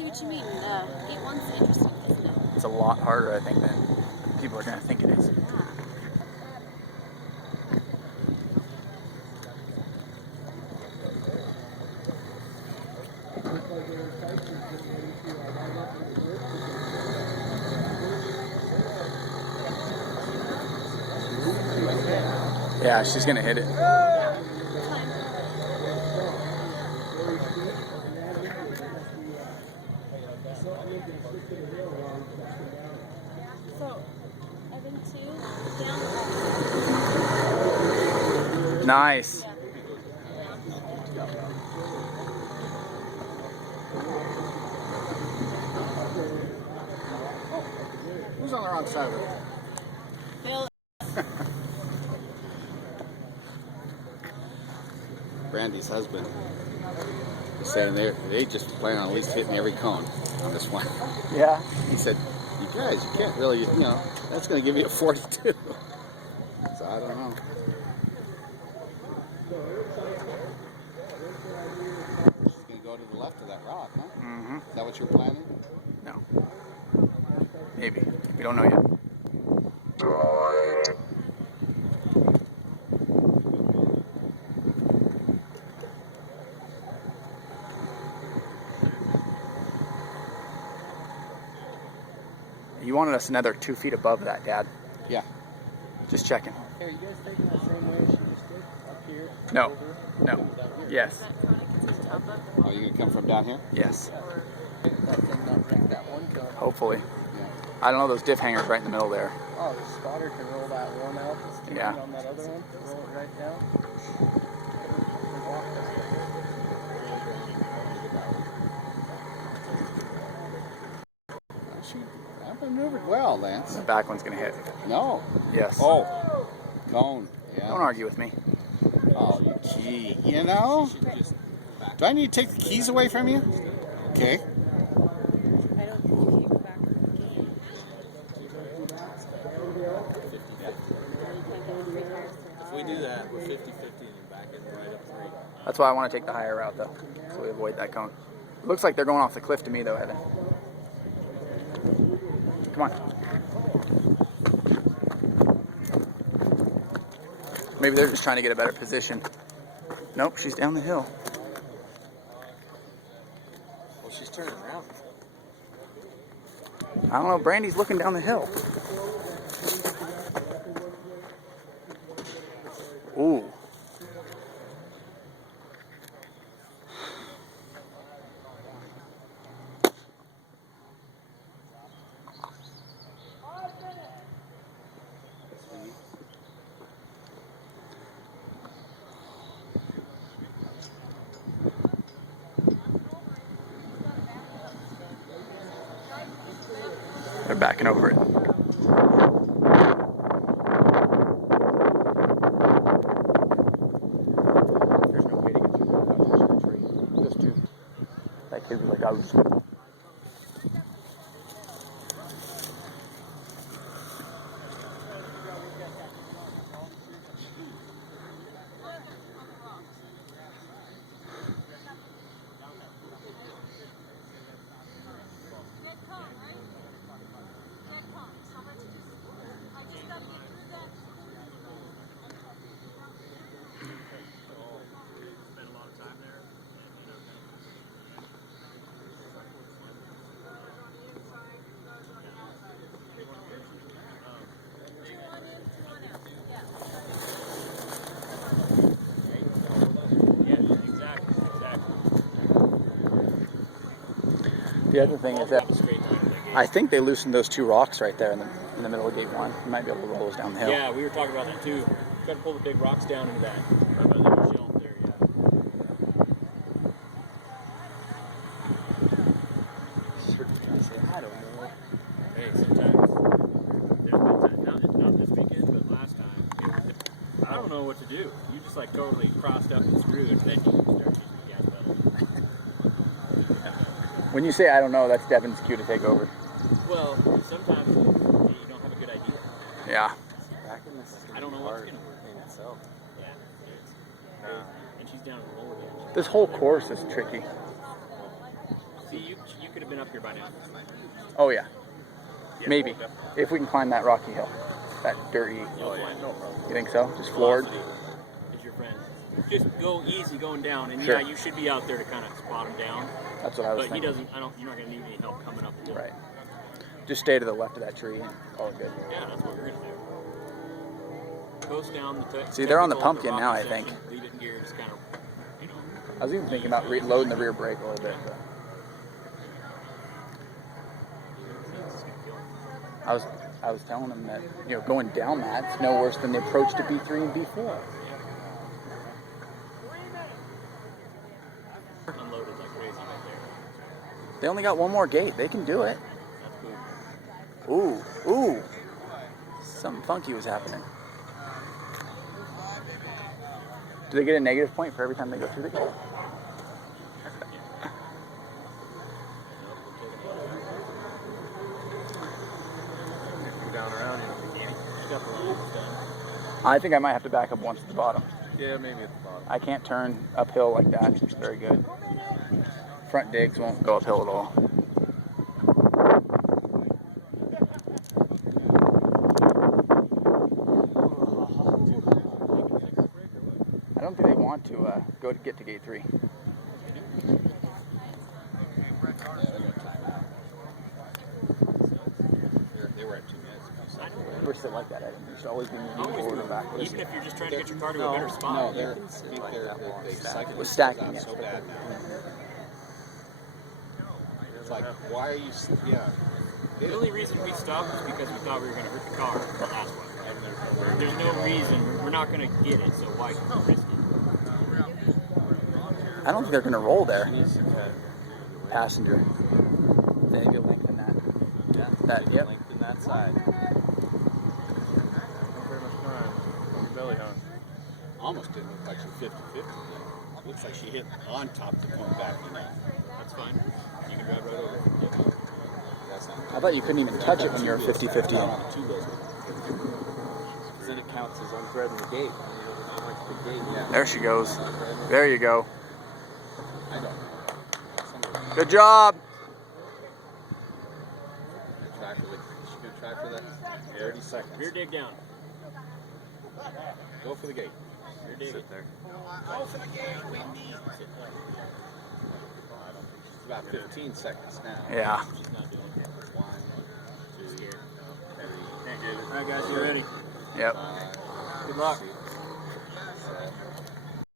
see what you mean. 8-1's interesting, isn't it? It's a lot harder, I think, than people are going to think it is. Yeah, she's going to hit it. So, Evan 2, down. Nice. Who's on the wrong side of it? Bill. Brandy's husband was saying they just plan on at least hitting every cone on this one. Yeah. He said, you guys, you can't really, that's going to give you a 42. So I don't know. She's going to go to the left of that rock, huh? Mm-hmm. Is that what you're planning? No. Maybe. We don't know yet. You wanted us another 2 feet above that, Dad. Yeah. Just checking. Hey, are you guys taking the same way as she just did? Up here? No. Over? No. Yes. Oh, you going to come from down here? Yes. That thing not wreck that one cone. Hopefully. Yeah. I don't know, those diff hangers right in the middle there. Oh, the spotter can roll that one out. Just keep Yeah. it on that other one. Roll it right down. And walk this way. I've maneuvered well, Lance. The back one's going to hit. No. Yes. Oh. Cone. Yeah. Don't argue with me. Oh, gee. You know? Do I need to take the keys away from you? Okay. I don't think you can go back to the game. If we do that, we're 50-50 and back in right up 3. That's why I want to take the higher route, though, so we avoid that cone. It looks like they're going off the cliff to me, though, Evan. Come on. Maybe they're just trying to get a better position. Nope, she's down the hill. Well, she's turning around. I don't know, Brandy's looking down the hill. Ooh. They're backing over it. There's no way to get through that without touching the tree. Just two. That kid was like, I was. The other thing is that I think they loosened those 2 rocks right there in the middle of gate 1. You might be able to roll those down the hill. Yeah, we were talking about that too. Try to pull the big rocks down into that. Shelf there, yeah. I don't know. Hey, sometimes there's been times, not this weekend, but last time. I don't know what to do. You just like totally crossed up and screwed, and then you start using the gas pedal. When you say I don't know, that's Devin's cue to take over. Well, sometimes you don't have a good idea. Yeah. I don't know what's going to work. In itself. Yeah, it is. And she's down in the lower end. This whole course is tricky. See, you could have been up here by now. Oh yeah, Yeah, maybe. okay. If we can climb that rocky hill. That dirty. Oh, yeah, no problem. You think so? Just floored? Velocity is your friend. Just go easy going down, and Sure. yeah, you should be out there to kind of spot him down. That's what I was But he thinking. doesn't. You're not gonna need any help coming up the hill. Right. Just stay to the left of that tree and call it good. Yeah, that's what we're gonna do. Coast down the. See, they're on the technical, pumpkin now, I rocky think. section, leave it in gear, just kind of, you know. I was even thinking about loading the rear brake a little bit. But It's gonna kill him. I was telling them that going down that's no worse than the approach to B3 and B4. Unloaded like crazy right there. They only got one more gate. They can do it. That's cool. Ooh. Something funky was happening. Do they get a negative point for every time they go through the gate? Down around here. I think I might have to back up once at the bottom. Yeah, maybe at the bottom. I can't turn uphill like that. Very good. Front digs won't go uphill at all. I don't think they want to get to gate 3. They were at 2 minutes. We're still like that. You should always be moving forward and backwards. Even if you're just trying to get your car to a better spot. No, they cycle We're stacking it. so bad now. It's like, why are you? Yeah. The only reason we stopped was because we thought we were going to hurt the car the last one. There's no reason. We're not going to get it, so why risk it? I don't think they're going to roll there. Passenger. Maybe lengthen that. Yep. Lengthen that side. Not very much time. Your belly hung. Almost didn't look like she 50-50. Looks like she hit on top to point back. That's fine. You can drive right over. That's not. I thought you couldn't even touch it when you were 50-50. Then it counts as unthreading the gate. The gate, yeah. There she goes. There you go. I don't know. Good job. She's gonna try for that 30 seconds. Rear dig down. Go for the gate. Rear dig. Sit there. It's about 15 seconds now. Yeah. She's not doing it. 1, 2, 3, All right, guys, you ready? Yep. 5, Good luck. 6,